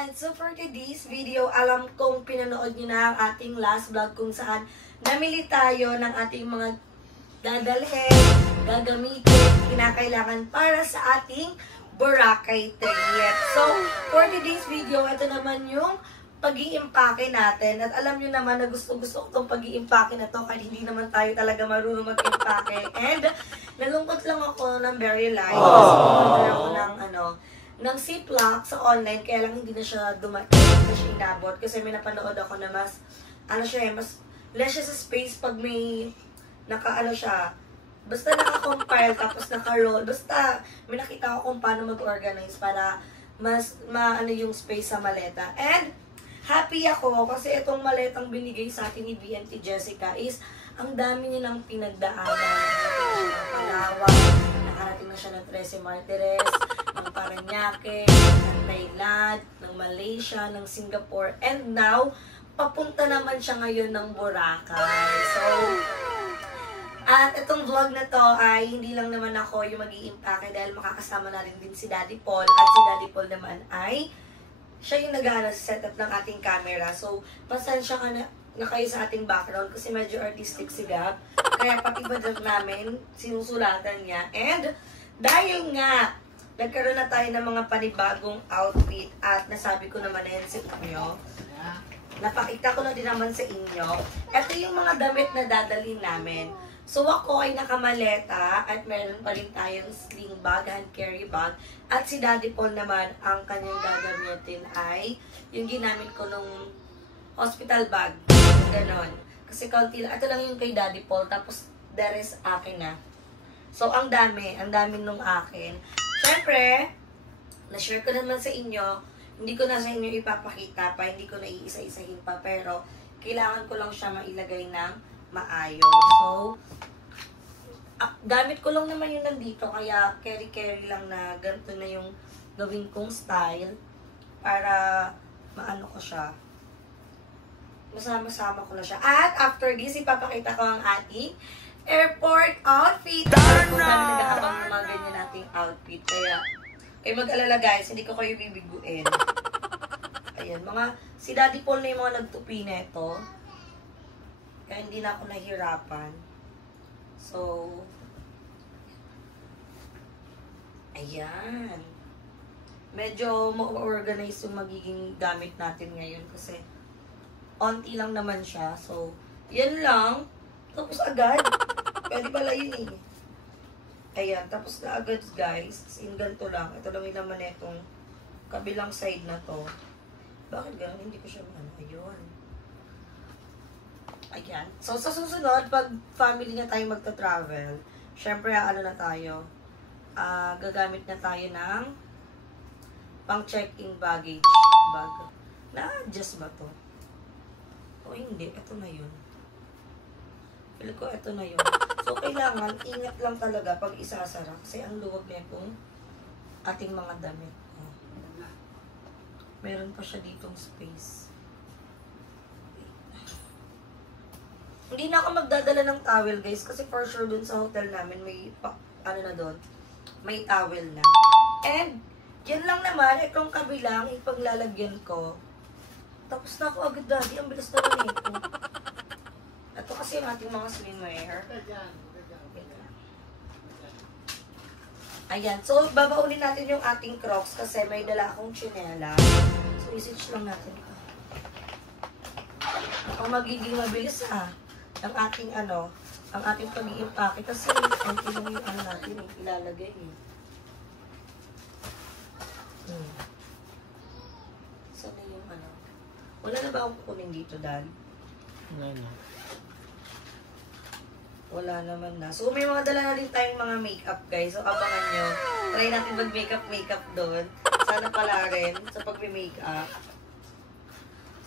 Ayan, so for today's video, alam kong pinanood nyo na ang ating last vlog kung saan namili tayo ng ating mga dadalhin, gagamitin, kinakailangan para sa ating Boracay trip. So, for today's video, ito naman yung pag-iimpake natin. At alam nyo naman na gusto-gusto ko itong pag-iimpake na to kahit hindi naman tayo talaga marunong mag-impake. And, nalungkot lang ako ng very light. Kasi ako ng Ziploc sa online, kaya lang hindi na siya dumating, hindi na siya inabot. Kasi may napanood ako na mas, mas less siya sa space pag may, basta naka-compile, tapos naka-roll. Basta, may nakita ko kung paano mag-organize para mas yung space sa maleta. And, happy ako kasi itong maletang binigay sa atin ni BNT Jessica is ang dami niya ng pinagdaanan. Ng Palawan, nakarating na siya ng 13 Martires, ng Paranaque, ng Thailand, ng Malaysia, ng Singapore, and now, papunta naman siya ngayon ng Boracay. So, at itong vlog na to ay hindi lang naman ako yung mag-i-impake dahil makakasama na rin din si Daddy Paul. At si Daddy Paul naman ay siya yung nag-aaral sa setup ng ating camera. So, pasensya ka na kayo sa ating background kasi medyo artistic si Gab. Kaya pati badag namin, sinusulatan niya. And dahil nga, nagkaroon na tayo ng mga panibagong outfit at nasabi ko naman na yan sa inyo. Napakita ko na din naman sa inyo. Ito yung mga damit na dadalhin namin. So ako ay nakamaleta at meron pa rin tayong sling bag, hand carry bag. At si Daddy Paul naman, ang kanyang gagamitin ay yung ginamit ko nung hospital bag. Ganon. Kasi kaunti lang. Ito lang yung kay Daddy Paul. Tapos the rest akin na. So ang dami nung akin. Siyempre, na-share ko naman sa inyo. Hindi ko na sa inyo ipapakita pa. Hindi ko na iisa-isahin pa. Pero kailangan ko lang siya mailagay ng maayos. So, gamit ko lang naman yung nandito, kaya carry-carry lang na ganito na yung gawin kong style para maano ko siya. Masama-sama ko na siya. At after this, ipapakita ko ang ating airport outfit. Kung kami nag-aabang ng mga ganyan nating outfit. Kaya, kayo mag-alala guys, hindi ko kayo bibiguin. Ayan, si Daddy Paul na yung mga nagtupi na ito. Kaya hindi na ako nahirapan. So, ayan. Medyo ma-organize yung magiging gamit natin ngayon kasi onti lang naman siya. So, yan lang. Tapos agad. Pwede pala yun eh. Ayan, tapos na agad guys. Kasi ganito lang. Ito lang yung naman itong kabilang side na to. Bakit ganun? Hindi ko siya ayun. Ayan. So, sa susunod, pag family na tayo magta-travel, syempre, na tayo, gagamit na tayo ng pang-check-in baggage bag. Na-adjust ba to? O hindi, ito na yun. Feel ko, ito na yun. So, kailangan, ingat lang talaga pag isasara. Kasi ang luwag na itong ating mga damit. Meron pa siya ditong space. Hindi na ako magdadala ng towel, guys. Kasi for sure dun sa hotel namin, may, may towel na. And, yan lang naman, itong kabilang, ipaglalagyan ko. Tapos na ako agad, Daddy. Ang bilis naman ito. Ito kasi yung ating mga swimwear. Ayan. So, babaunin natin yung ating Crocs kasi may dala akong tsinela. So, i-switch lang natin. Ang magiging mabilis ang ating ang ating pag-iimpake kasi ang lang yung natin ilalagay Sana yung wala na ba akong kukunin dito, Dan? Wala na. Wala naman na. So may mga dala na din tayong mga makeup guys. So abangan nyo. Try natin mag-makeup doon. Sana pala rin sa pag-makeup.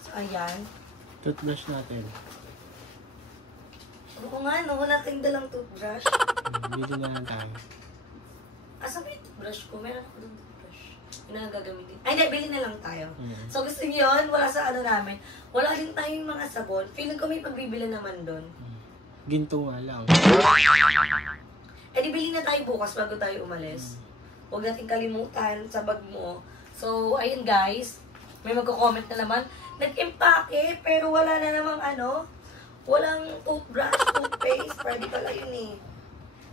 So ayan. Toothbrush natin. Oo nga, no? Wala tayong dalang toothbrush. Bili na lang tayo. Asa ba yung toothbrush ko? Meron ako ng toothbrush. Yun ang gagamitin. Ay, hindi, bili na lang tayo. So, gusto niyo yun? Wala sa namin. Wala din tayong mga sabon. Feeling ko may pagbibili naman doon. Ginto nga lang. Eh, di bili na tayo bukas bago tayo umalis. Huwag natin kalimutan sa bag mo. So, ayun guys. May magko-comment na naman, nag-impake, pero wala na namang walang toothbrush, toothpaste. Pwede pala yun eh.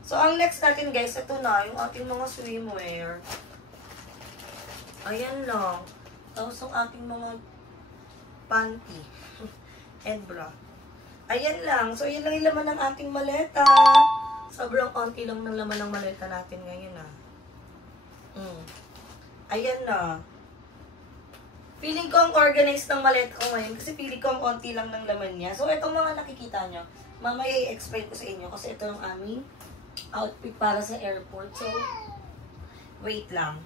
So, ang next natin guys, ito na, yung ating mga swimwear. Ayan lang. Tapos ang ating mga panty and bra. Ayan lang. So, yan lang yung laman ng ating maleta. Sobrang konti lang ng laman ng maleta natin ngayon Ayan na. Feeling ko ang organized ng maleta ko ngayon kasi feeling ko ang konti lang ng laman niya. So, itong mga nakikita nyo, mamaya i-explain ko sa inyo kasi ito yung aming outfit para sa airport. So, wait lang.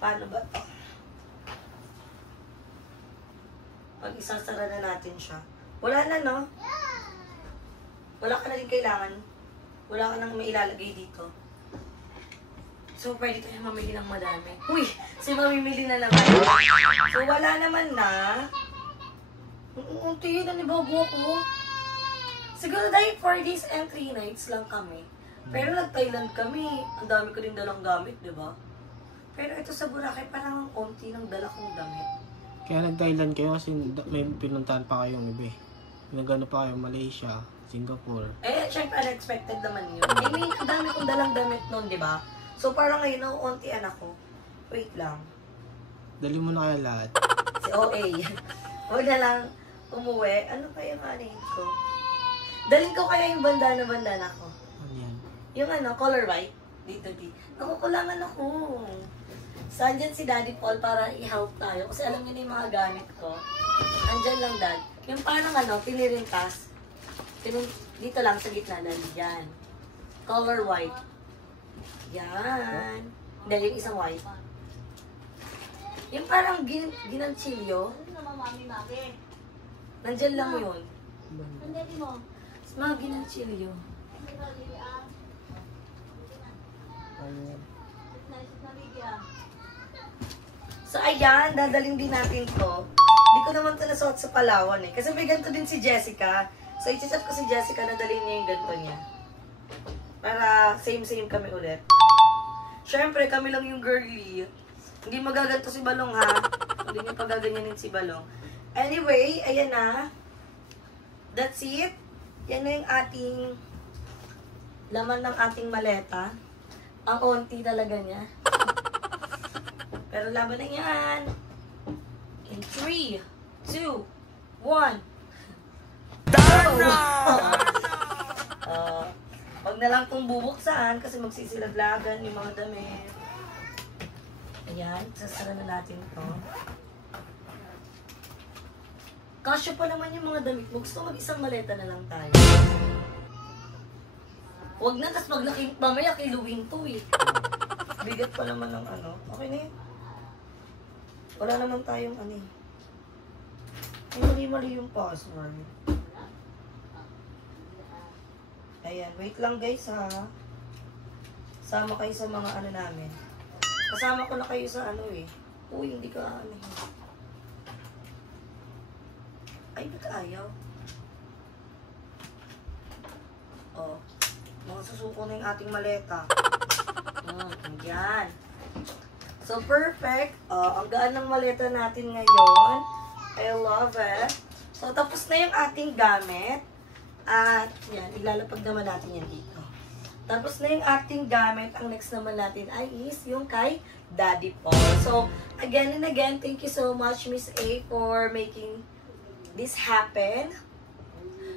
Paano ba ito? Pag isasara na natin siya. Wala na, no? Wala ka na rin kailangan. Wala ka nang mailalagay dito. So, pwede tayo mamili ng madami. Uy! So, mamimili na naman. So, wala naman na. Unti yun, nanibago ako. Siguro dahil 4 days and 3 nights lang kami. Pero nag-Thailand kami. Ang dami ko din dalang gamit, di ba? Pero ito sa Boracay, parang ang konti ng dala kong damit. Kaya nag-Thailand kayo kasi may pinuntahan pa kayong iba eh. Nagano pa kayo Malaysia, Singapore. Syempre unexpected naman yun. I mean, ang dami kong dalang damit noon, di ba? So, parang ngayon, nauuntian ako. Wait lang. Dali mo na kaya lahat. Si OA. Huwag na lang umuwi. Ano kaya kanin ko? Dalhin ko kaya yung bandana ko. Ano yan? Yung color white. Dito. Nakukulangan ako. Saan dyan si Daddy Paul para i-help tayo? Kasi alam niyo na yung mga gamit ko. Andyan lang, Dad. Yung parang pinirintas. Dito lang sa gitna na. Yan. Color white. Yan. Hindi, yung isang white. Yung parang ginanchilyo. Nandyan lang yun. Mga ginanchilyo. So, ayan, dadalhin din natin to. Hindi ko naman ito nasuot sa Palawan eh. Kasi may ganito din si Jessica. So, i-chat ko si Jessica na dalhin niya yung ganito niya. Para same-same kami ulit. Siyempre, kami lang yung girly. Hindi magaganto si Balong ha. Hindi niya pagaganyanin si Balong. Anyway, ayan na. That's it. Yan na yung ating laman ng ating maleta. Ang konti talaga niya. Pero laban na yan. In 3, 2, 1. Wag na lang itong bubuksan kasi magsisilaglagan yung mga damit. Ayan, sasara na natin ito. Kasya pa naman yung mga damit mo. Gusto mag-isang maleta na lang tayo. Wag na, tas mamaya kiluwin to eh. Bigat pa naman ng Okay na yun. Wala naman tayong mali yung password. Ayan, wait lang guys ha. Sama kayo sa mga namin. Kasama ko na kayo sa Uy, hindi ka Ay, ba't ayaw? Oh, mga susuko na yung ating maleta. Ayan. So, perfect. Ang gaan ng maleta natin ngayon. I love it. So, tapos na yung ating gamit. At, yan, iglalapag naman natin yan dito. Tapos na yung ating gamit. Ang next naman natin ay is yung kay Daddy Paul. So, again and again, thank you so much, Miss A, for making this happen.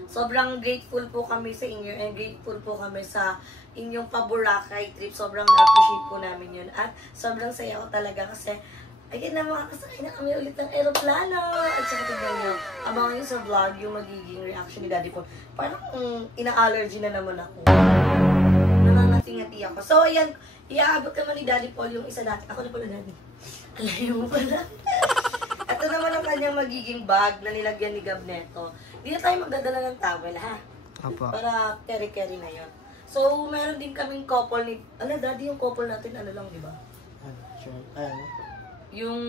Sobrang grateful po kami sa inyo and grateful po kami sa inyong pa-Boracay trip. Sobrang na-appreciate po namin yun. At sobrang saya ko talaga kasi ayun na, makakasakay na kami ulit ng aeroplano. At saka tignan nyo, abangan nyo sa vlog yung magiging reaction ni Daddy Paul. Parang ina-allergy na naman ako. Nangangati-ngati ako. So ayan, iaabot naman ni Daddy Paul yung isa natin. Ako na pala Daddy. Alayo mo pala. Ito naman ang kanyang magiging bag na nilagyan ni Gab neto. Hindi na tayo magdadala ng towel, ha? Apa. Para carry-carry na yun. So, meron din kaming couple ni... Daddy, yung couple natin, lang, di ba? Sure. Yung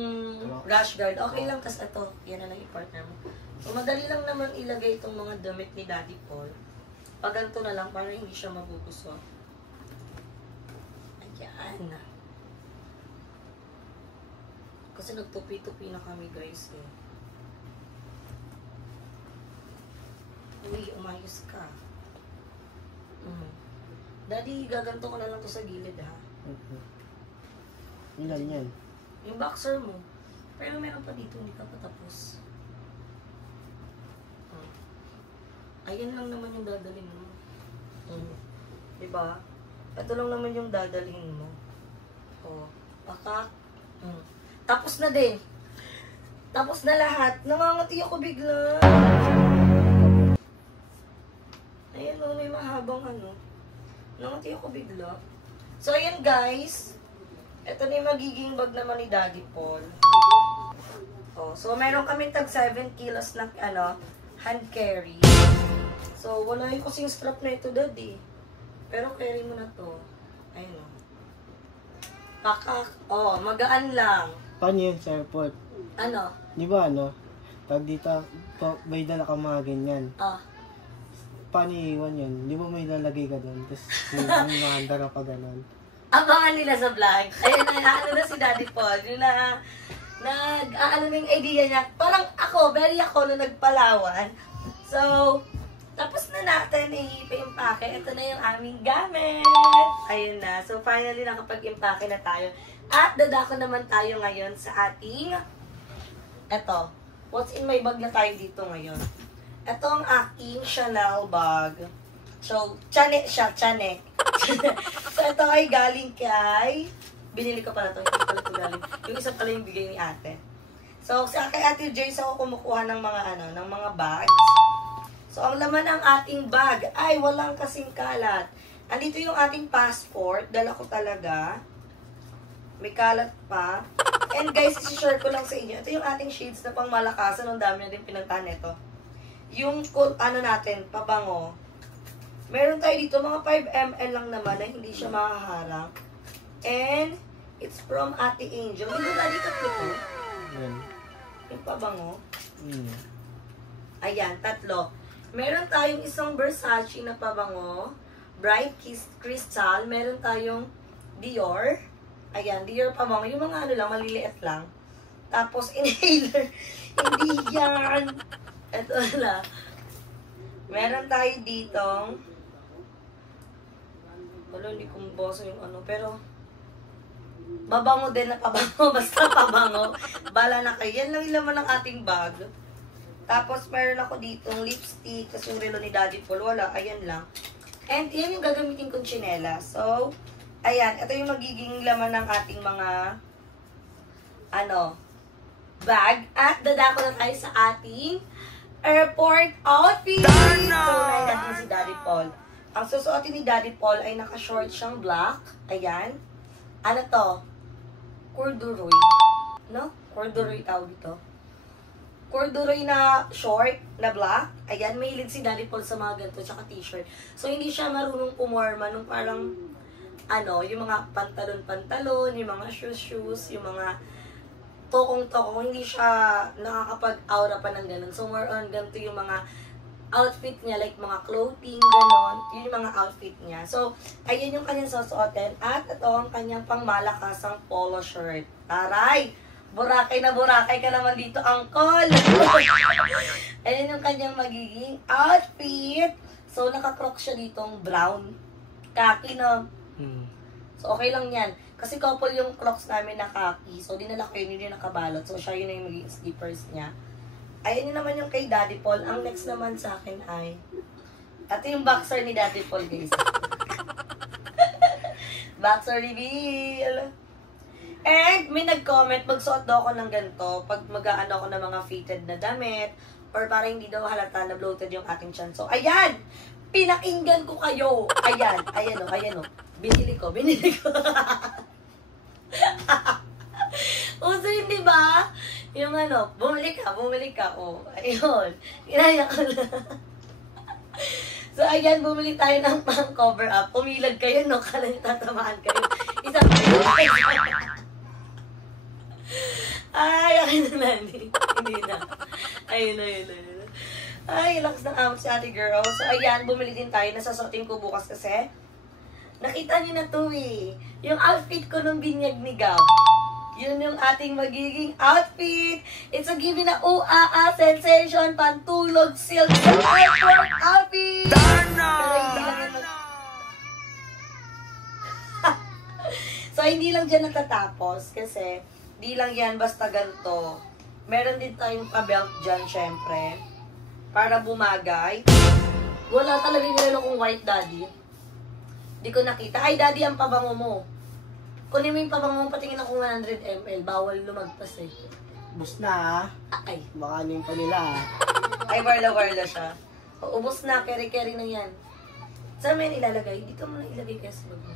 rash guard. Okay lang, tas ito, yan na lang i-partner mo. So, madali lang naman ilagay itong mga damit ni Daddy Paul. Pag ganito na lang, para hindi siya mabubusok. Ayan. Kasi nagtupi-tupi na kami, guys, eh. Uy, umayos ka. Daddy, gaganto ko na lang to sa gilid, ha? Ilan yan? Yung boxer mo. Pero meron pa dito, hindi ka patapos. Ayan lang naman yung dadalhin mo. Diba? Ito lang naman yung dadalhin mo. Pakak. Tapos na din. Tapos na lahat. Nangangati ako bigla. Ayan o, may mahabang ano. Nangangati ako bigla. So, ayan guys. Ito na yung magiging bag naman ni Daddy Paul. So, meron kami tag 7 kilos na hand carry. So, wala yung kasing strap na ito, Daddy. Pero carry mo na to. Ayun o. Pakak. Magaan lang. Paano yun sa airport? Ano? Di ba tag dito, may dala ka mga ganyan. Paano iiwan yun? Di ba may lalagay ka doon? Tapos may mahanda ka pa ganun. Abangan nila sa vlog. Ayun na si Daddy Paul. Yung na yung idea niya. Parang ako, very ako nung nagpalawan. So, tapos na natin i-impake. Ito na yung aming gamit. Ayun na. So, finally nakapag-impake na tayo. At dadako naman tayo ngayon sa ating what's in my bag na tayo dito ngayon. Ito ang aking Chanel bag. So, chane siya, chane. So, ito ay galing kay... Binili ko pala ito. Ito pala ito galing. Yung isa pala yung bigay ni ate. So, kay Ate Joyce ako kumukuha ng mga bags. So, ang laman ng ating bag ay walang kasing kalat. Andito yung ating passport. Dala ko talaga. May kalat pa. And guys, isi-share ko lang sa inyo. Ito yung ating shades na pang malakasan. Ang dami na din pinagtan nito. Yung natin, pabango. Meron tayo dito, mga 5 ml lang naman na hindi siya makaharang. And, it's from Ate Angel. Hindi ba dito ito? Yung pabango. Ayan, 3. Meron tayong isang Versace na pabango. Bright Crystal. Meron tayong Dior. Ayan, Dior pabango. Yung mga maliliit lang. Tapos, inhaler. Hindi yan. Ito lang. Meron tayo ditong hindi kong boso yung pero babango din na pabango. Basta pabango. Bala na kayo. Yan lang yung laman ng ating bag. Tapos, meron ako ditong lipstick. Tapos yung relo ni Daddy Paul. Wala. Ayan lang. And, yan yung gagamitin kong chinela. So, ayan. Ito yung magiging laman ng ating mga bag. At dadako na tayo sa ating airport outfit. So, natin si Daddy Paul. Ang susuotin ni Daddy Paul ay naka-short siyang black. Ayan. Corduroy. Corduroy tawag dito. Corduroy na short, na black. Ayan, may hilig si Daddy Paul sa mga ganito, tsaka t-shirt. So, hindi siya marunong pumorma nung parang, yung mga pantalon-pantalon, yung mga shoes, yung mga tokong-tokong. Hindi siya nakakapag-aura pa ng ganun. So, more on ganito yung mga outfit niya, like mga clothing, gano'n. Yun yung mga outfit niya. So, ayun yung kanyang susuotin. At ito ang kanyang pangmalakasang polo shirt. Taray! Burakay na burakay ka naman dito, Uncle! Ayun yung kanyang magiging outfit. So, naka-crocs siya ditong brown. Kaki na. So, okay lang yan. Kasi couple yung crocs namin na kaki. So, dinala ko yun yung nakabalot. So, siya yun yung magiging slippers niya. Ayun yun naman yung kay Daddy Paul. Ang next naman sa akin ay... Ito yung boxer ni Daddy Paul, guys. Boxer reveal! And may nag-comment, magsuot daw ako ng ganito pag mag-aano ako ng mga fitted na damit or para hindi daw halata na bloated yung ating tiyan. So, ayan! Pinakinggan ko kayo! Ayan o. Binili ko. Uso yun, di ba? Yung bumili ka. Ayun. Inaya ko na. So, ayan, bumili tayo ng pang-cover up. Umilag kayo, kala tatamaan kayo. Isang ay, akin na nani. Hindi na. Ayun. Ay, lakas ng amot si ate girl. So, ayan, bumili din tayo. Nasasuotin ko bukas kasi. Nakita niyo na to eh. Yung outfit ko nung binyag ni Gab. Yun yung ating magiging outfit. It's a give na sensation, pantulog, silk, airport outfit. Pero hindi lang yan So, hindi lang dyan natatapos. Kasi, di lang yan basta ganito. Meron din tayong pa-belt dyan, syempre. Para bumagay. Wala talaga nilalo kong white, Daddy. Di ko nakita. Ay, Daddy, ang pabango mo. Kunin mo yung pabango mo, patingin ako 100 ml. Bawal lumagpas eh. Ubus na Ay. Baka ano yung pa nila Ay, warla-warla siya. O, ubos na, keri-keri na yan. Saan mo yan ilalagay? Dito mo na ilagay kaya sa bag mo.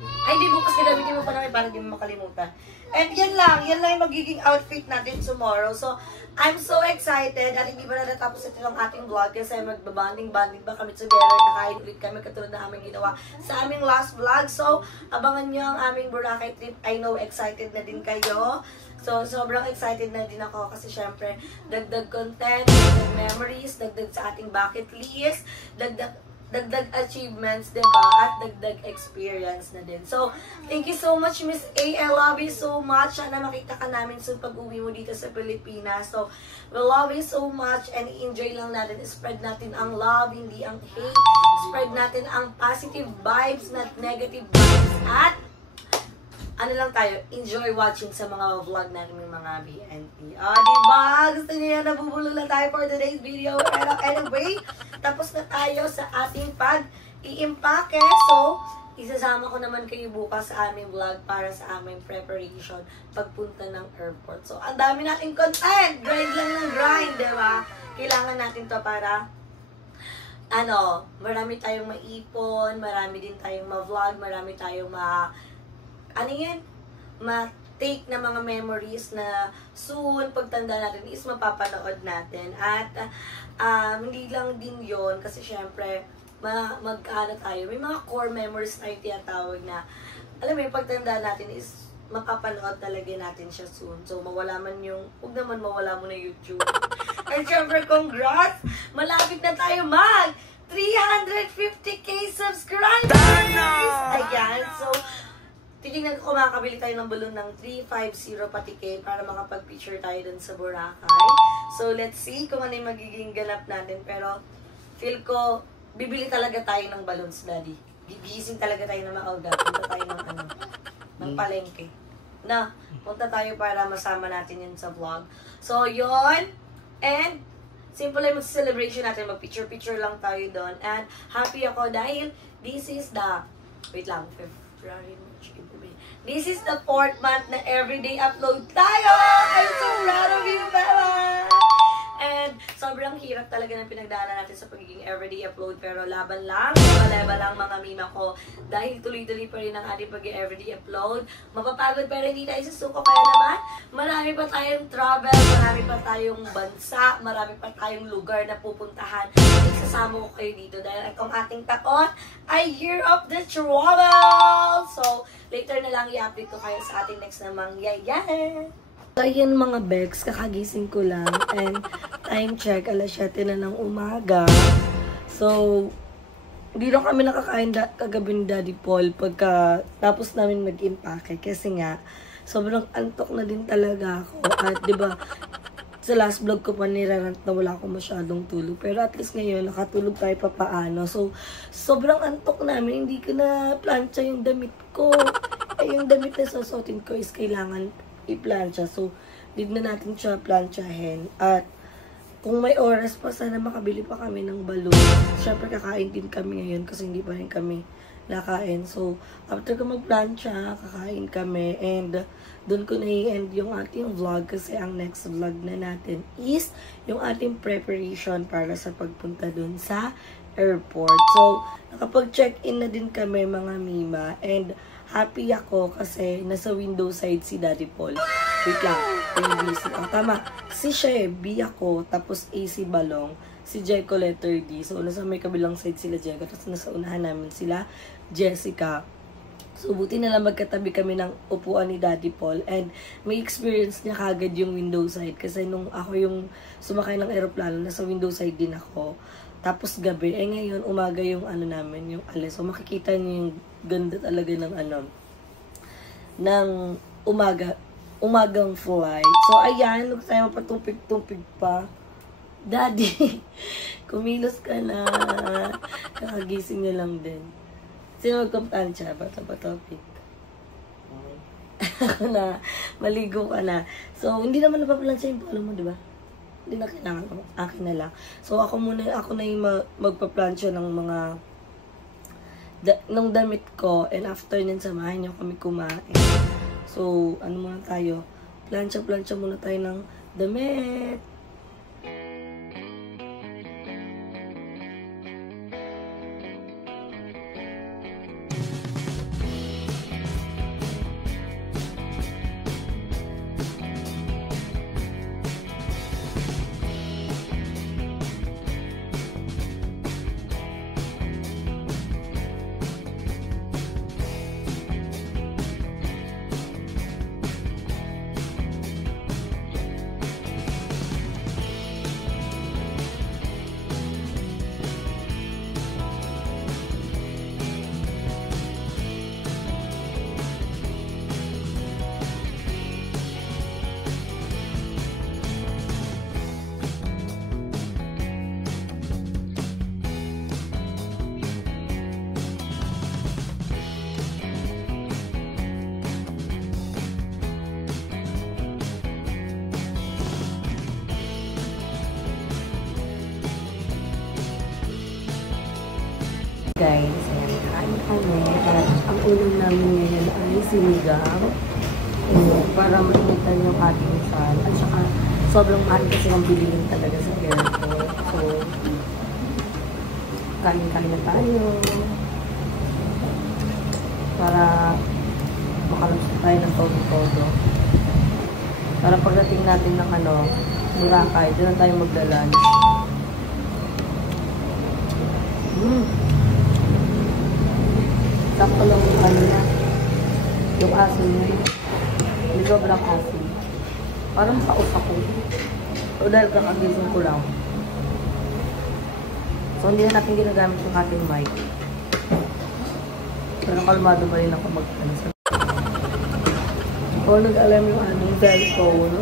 Ay, di bukas gagamitin mo pa namin para di mo makalimutan. And yan lang yung magiging outfit natin tomorrow. So, I'm so excited at hindi pa natatapos ito ng ating vlog kasi magbabanding ba kami together, kakain ulit kami katulad na aming ginawa sa aming last vlog. So, abangan nyo ang aming Boracay trip. I know excited na din kayo. So, sobrang excited na din ako kasi syempre, dagdag content, dagdag memories, dagdag sa ating bucket list, dagdag achievements, diba? At dagdag experience na din. So, thank you so much, Miss A. I love you so much. Sana makita ka namin soon pag-uwi mo dito sa Pilipinas. So, we love you so much and enjoy lang natin. Spread natin ang love, hindi ang hate. Spread natin ang positive vibes, not negative vibes. At, ano lang tayo, enjoy watching sa mga vlog natin ng mga BNP. Diba? Gusto niyo yan, nabubulol na tayo for today's video. Pero anyway, tapos na tayo sa ating pag-iimpake. So, isasama ko naman kayo bukas sa aming vlog para sa aming preparation pagpunta ng airport. So, ang dami nating content! Grind lang ng grind, diba? Kailangan natin to para marami tayong maipon, marami din tayong ma-vlog, marami tayong ma-take na mga memories na soon, pagtanda natin is mapapanood natin. At hindi lang din yon kasi syempre, magkaano tayo, may mga core memories tayo tinatawag na, alam mo yung pagtanda natin is mapapanood talaga natin siya soon. So, mawala man yung, huwag naman mawala mo na YouTube. And syempre, congrats! Malapit na tayo 350k subscribers! Ayan, so, titignan ko makakabili tayo ng balloon ng 350 pati K para makapag-picture tayo dun sa Boracay. So, let's see kung ano yung magiging ganap natin. Pero, feel ko, bibili talaga tayo ng balloons, Daddy. Gigising talaga tayo na maaga. Punta tayo ng palengke. Punta tayo para masama natin yun sa vlog. So, yon. And, simple lang mag-celebration natin. Mag-picture-picture lang tayo doon. And, happy ako dahil this is the, wait lang, February, this is the 4th month na everyday upload tayo! I'm so proud of you, Bella! And sobrang hirap talaga ng pinagdaanan natin sa pagiging everyday upload. Pero laban lang, maleba lang mga mima ko. Dahil tuloy-tuloy pa rin ang ating pag-everyday upload. Mapapagod pero hindi tayo susuko. Kaya naman, marami pa tayong travel, marami pa tayong bansa, marami pa tayong lugar na pupuntahan. Isasama ko kayo dito dahil itong ating taon ay Year of the Travel! So, later na lang i-update ko kayo sa ating next na mangyayari. So, ayan mga Bex, kakagising ko lang and time check, 7:00 na ng umaga. So, hindi lang kami nakakain kagabi ni Daddy Paul pagka tapos namin mag-impake kasi nga, sobrang antok na din talaga ako. At diba, sa last vlog ko pa nirarant na wala akong masyadong tulog. Pero at least ngayon, nakatulog tayo papaano. So, sobrang antok namin, hindi ko na plancha yung damit ko. Yung damit na susuotin ko is kailangan i-plancha. So, need na natin siya planchahin. At kung may oras pa, sana makabili pa kami ng balon. Siyempre, kakain din kami ngayon kasi hindi pa rin kami nakain. So, after ko mag-plancha, kakain kami. And, doon ko na i-end yung ating vlog kasi ang next vlog na natin is yung ating preparation para sa pagpunta doon sa airport. So, nakapag-check-in na din kami mga mima. And, happy ako kasi nasa window side si Daddy Paul. Wait lang, ABC. Tama. Si siya B ako, tapos A si Balong, si Jeko letter D. So, nasa may kabilang side sila Jeko, tapos nasa unahan namin sila Jessica. So, buti na lang magkatabi kami ng upuan ni Daddy Paul. And may experience niya kagad yung window side. Kasi nung ako yung sumakay ng aeroplano, nasa window side din ako. Tapos gabi, ngayon umaga yung namin, yung alas. So makikita niyo yung ganda talaga ng ng umaga. umagang flight. So, ayan, huwag tayo mapatumpig-tumpig pa. Daddy, kumilos ka na. Kakagising niya lang din. Sino magkaplansya? Bata ba topic? Ako na, maligo ka na. So, hindi naman napaplansya yung palo mo, di ba? Hindi na kailangan ko. Akin na lang. So, ako na yung magpaplansya ng mga ng damit ko. And after nun, samahin niyo kami kumain. So, ano muna tayo? Plansya muna tayo ng damit. Guys, ayan, kain kami. At ang ulam namin ngayon ay sinigang. Para mainitan yung ating sal. At saka, sobrang mahal kasi ang bilihin talaga sa airport. So, kain na tayo. Para makalusot tayo ng todo-todo. Para pagdating natin ng Boracay, doon na tayo magla-lunch. Sakto lang yung yung asin niya. Hindi sobrang asin. Parang paus ako. O dahil kakagising ko lang. So, hindi na natin ginagamit yung ating mic. Pero kalmado ba rin ako mag-cancel. O, nag-alam yung anong cellphone.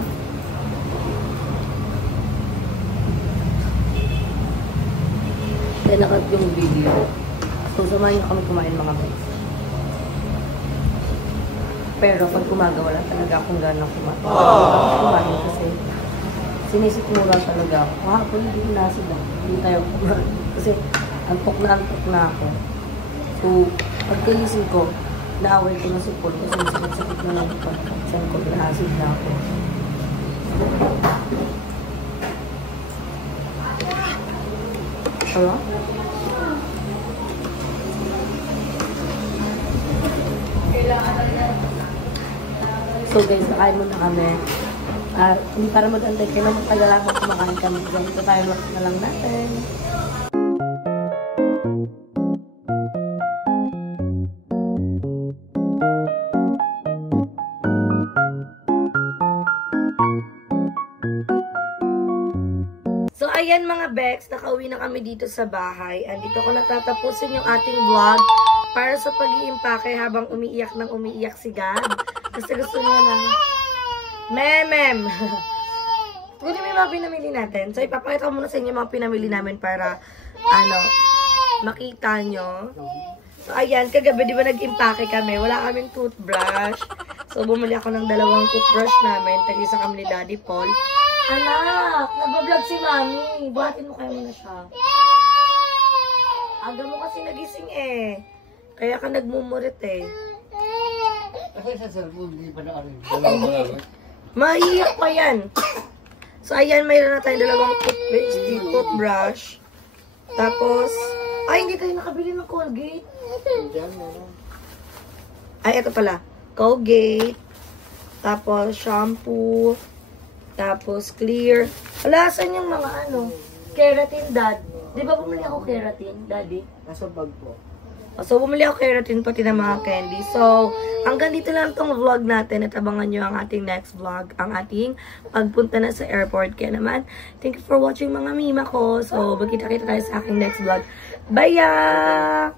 Kaya nakat yung video. So, samahin kami kumain mga guys. Pero pag kumaga, wala talaga akong ganang kumain kasi sinisikmura talaga ako. Kahapon hindi na sila. Hindi tayo kumain. Kasi antok na ako. So, pagkagising ko, naaway ko na si Paul kasi sakit na lang ako. Saan ko, nahasid na ako. Hello? So guys, nakain muna kami. Hindi para mag-antay kayo na magtagal ako kumakain kami. Ganito tayo na lang natin. So ayan mga Bex, nakauwi na kami dito sa bahay. And dito ko natatapusin yung ating vlog para sa pag-iimpake habang umiiyak si Gab. Gusto niya na. Mem! Kunin mo yung mga pinamili natin. So, ipapakita ko muna sa inyo mga pinamili namin para, makita nyo. So, ayan, kagabi, di ba nag-impake kami? Wala kaming toothbrush. So, bumili ako ng 2 toothbrush namin. Tag-isa kami ni Daddy Paul. Anak! Nag-vlog si Mami. Buhatin mo kayo muna siya. Aga mo kasi nagising eh. Kaya ka nagmumurit eh. Kasi sa cellphone, hindi pa na Mahiyak pa yan. So, ayan, mayroon na tayong 2 toothbrush. Tapos, ay, hindi tayo nakabili ng Colgate. Ay, ito pala. Colgate. Tapos, shampoo. Tapos, clear. Wala, saan yung mga keratin, Dad? Di ba bumili ako keratin, Daddy? Nasa bag po. So, bumili ako keratin pati ng mga candy. So, hanggang dito lang tong vlog natin at abangan nyo ang ating next vlog, ang ating pagpunta na sa airport. Kaya naman, thank you for watching mga mima ko. So, magkita-kita tayo sa aking next vlog. Bye!